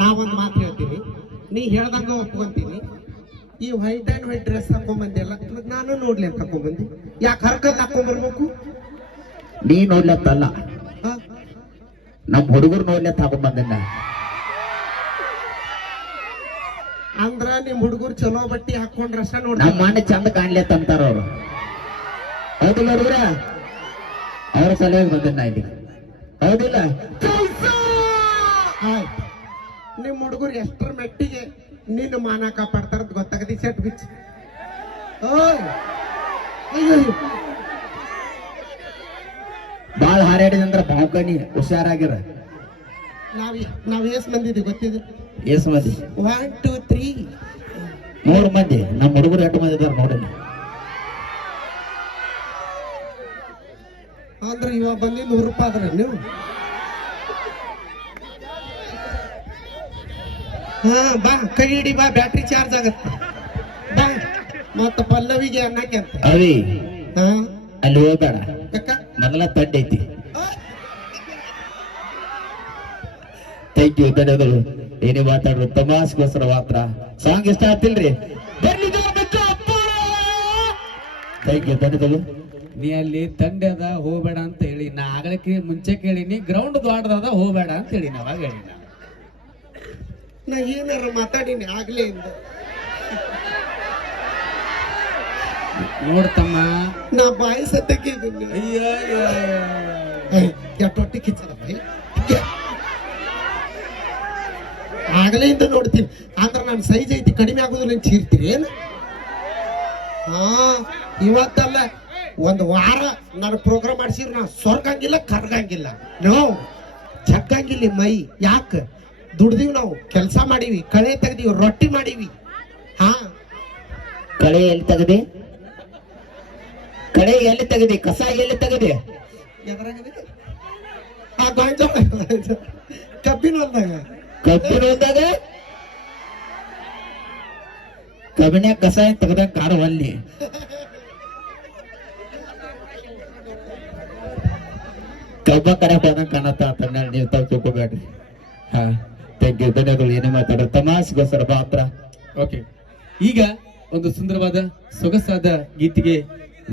ನಾವೊಂದು ಮಾತು ಹೇಳ್ತೀನಿ, ನೀ ಹೇಳ್ದಂಗ ಒಪ್ಕೊಂತೀನಿ. ಈ ವೈಟ್ ಅಂಡ್ ವೈಟ್ ಡ್ರೆಸ್ ಹಾಕೊಂಬಂದಿಲ್ಲ, ನಾನು ನೋಡ್ಲಿ ಅಂತ ಹಾಕೊಂಬಂದಿ. ಯಾಕೆ ಹರ್ಕತ್ ಹಾಕೊಂಡ್ಬರ್ಬೇಕು? ನೀ ನೋಡ್ಲತ್ತಲ್ಲ, ನಮ್ ಹುಡುಗರು ನೋಡ್ಲತ್ತ ಹಾಕೊಂಡ್ಬಂದ. ಅಂದ್ರ ನಿಮ್ ಹುಡುಗರು ಚಲೋ ಬಟ್ಟಿ ಹಾಕೊಂಡ್ರ ನೋಡಿ ನಮ್ಮ ಮನೆ ಚಂದ ಕಾಣ್ಲತ್ತ ಅಂತಾರ ಅವ್ರು. ಹೌದಿಲ್ಲ ಹುಡುಗ್ರ? ಅವ್ರ ಸಲುವಾಗಿ ಬಂದ ಇಲ್ಲಿ, ಹೌದಿಲ್ಲ? ನಿಮ್ ಹುಡುಗರು ಎಷ್ಟರ ಮೆಟ್ಟಿಗೆ ನಿನ್ನ ಮಾನ ಕಾಪಾಡ್ತಾರದ್ ಗೊತ್ತಾಗದಿ. ಸೆಟ್ ಬಿಚ್ ಬಾಳ ಹಾರಾಡಿದಂದ್ರ ಬಾವುಕಣಿ ಹುಷಾರಾಗಿರ. ನಾವ್ ಎಷ್ಟ್ ಮಂದಿ ಗೊತ್ತಿದ್ರು? ಎಸ್ ಮಂದಿ? 1 2 3 3 ಮಂದಿ. ನಮ್ಮ ಹುಡುಗರು 8 ಮಂದಿ ಇದಾರ ನೋಡಲಿ. ಅಂದ್ರೆ ಇವಾಗ ಬಂದಿ 100 ರೂಪಾಯಿ ಆದ್ರೆ ನೀವು. ಹಾ ಬಾ, ಕೈ ಹಿಡಿ ಬಾ, ಬ್ಯಾಟ್ರಿ ಚಾರ್ಜ್ ಆಗತ್ತ ಬಾ. ಮತ್ತ ಪಲ್ಲವಿಗೆ ಅನ್ನಕ್ಕೆ ಅಂತ ಅವಿ ಹಾ ಅಲ್ಲಿ ಹೋಗ್ಬೇಡ, ಯಾಕ? ಮೊದಲ ತಡ್ಡ ಐತಿ. Thank you. ಧನ್ಯವಾದಗಳು. ಏನೇ ಮಾತಾಡ್ರು ತಮಾಸ್ಗೋಸ್ಕರ ಮಾತ್ರ. ಸಾಂಗ್ ಇಷ್ಟ ಆಗ್ತಿಲ್ರಿ? Thank you. ಧನ್ಯವಾದಗಳು. ನೀ ಅಲ್ಲಿ ತಂಡೆ ಅದ ಹೋಗ್ಬೇಡ ಅಂತ ಹೇಳಿ ನಾ ಆಗಲಕ್ಕೆ ಮುಂಚೆ ಕೇಳಿನಿ. ಗ್ರೌಂಡ್ ದ್ವಾಡದ ಹೋಗ್ಬೇಡ ಅಂತ ಹೇಳಿ ಅವಾಗ ಹೇಳಿ ನಾ ಏನಾರ ಮಾತಾಡಿನಿ ಆಗ್ಲೇ ಇಂದ. ನೋಡ್ತಮ್ಮ, ನಾ ಬಾಯಿ ಸತ್ತಕ್ಕೆ ಇದನ್ನ ಎಟ್ಟೊಟ್ಟಿ ಕಿಚ್ಚರ ಆಗ್ಲೇ ಇಂದ ನೋಡ್ತೀನಿ. ಅಂದ್ರೆ ನನ್ನ ಸೈಜ್ ಐತಿ, ಕಡಿಮೆ ಆಗೋದಿಲ್ಲ ಚೀರ್ತೀರಿ ಏನು? ಹಾ ಇವತ್ತಲ್ಲ, ಒಂದು ವಾರ ನಾನು ಪ್ರೋಗ್ರಾಮ್ ಮಾಡಿಸಿದ್ರೆ ನಾ ಸೊರ್ಗಂಗಿಲ್ಲ, ಕರ್ಗಂಗಿಲ್ಲ, ನೋ ಜಗ್ಗಂಗಿಲ್ಲ ಮೈ. ಯಾಕೆ? ದುಡ್ದೀವಿ ನಾವು, ಕೆಲಸ ಮಾಡೀವಿ, ಕಳೆ ತೆಗ್ದೀವಿ, ರೊಟ್ಟಿ ಮಾಡೀವಿ. ಹಾ ಕಳೆ ಎಲ್ಲಿ ತೆಗದೆ? ಕಳೆ ಎಲ್ಲಿ ತೆಗದೆ? ಕಸ ಎಲ್ಲಿ ತೆಗದೆ? ಎದ್ರಾಗಿದೆ ಆ ಗಾಂಜಾಳ ಕಬ್ಬಿನ ಹೊಲ್ದಾಗ. ಕಬ್ಬಿನ ಹೊಲ್ದಾಗ ಕಬ್ಬಿನ ಕಸ ತೆಗದ ಕಾರು ಅಲ್ಲಿ. ಕಬ್ಬ ಕಡೆ ಹೋದಂಗ ಕಾಣತ್ತ. ನೀವು ತಾವು ತಿಳ್ಕೊಬೇಡ್ರಿ. ಹಾ ಥ್ಯಾಂಕ್ ಯು. ಧನ್ಯವಾದಗಳು. ಏನೇ ಮಾತಾಡೋ ತಮಾಸ್ಗೋಸ್ಕರ ಮಾತ್ರ. ಓಕೆ, ಈಗ ಒಂದು ಸುಂದರವಾದ ಸೊಗಸಾದ ಗೀತೆಗೆ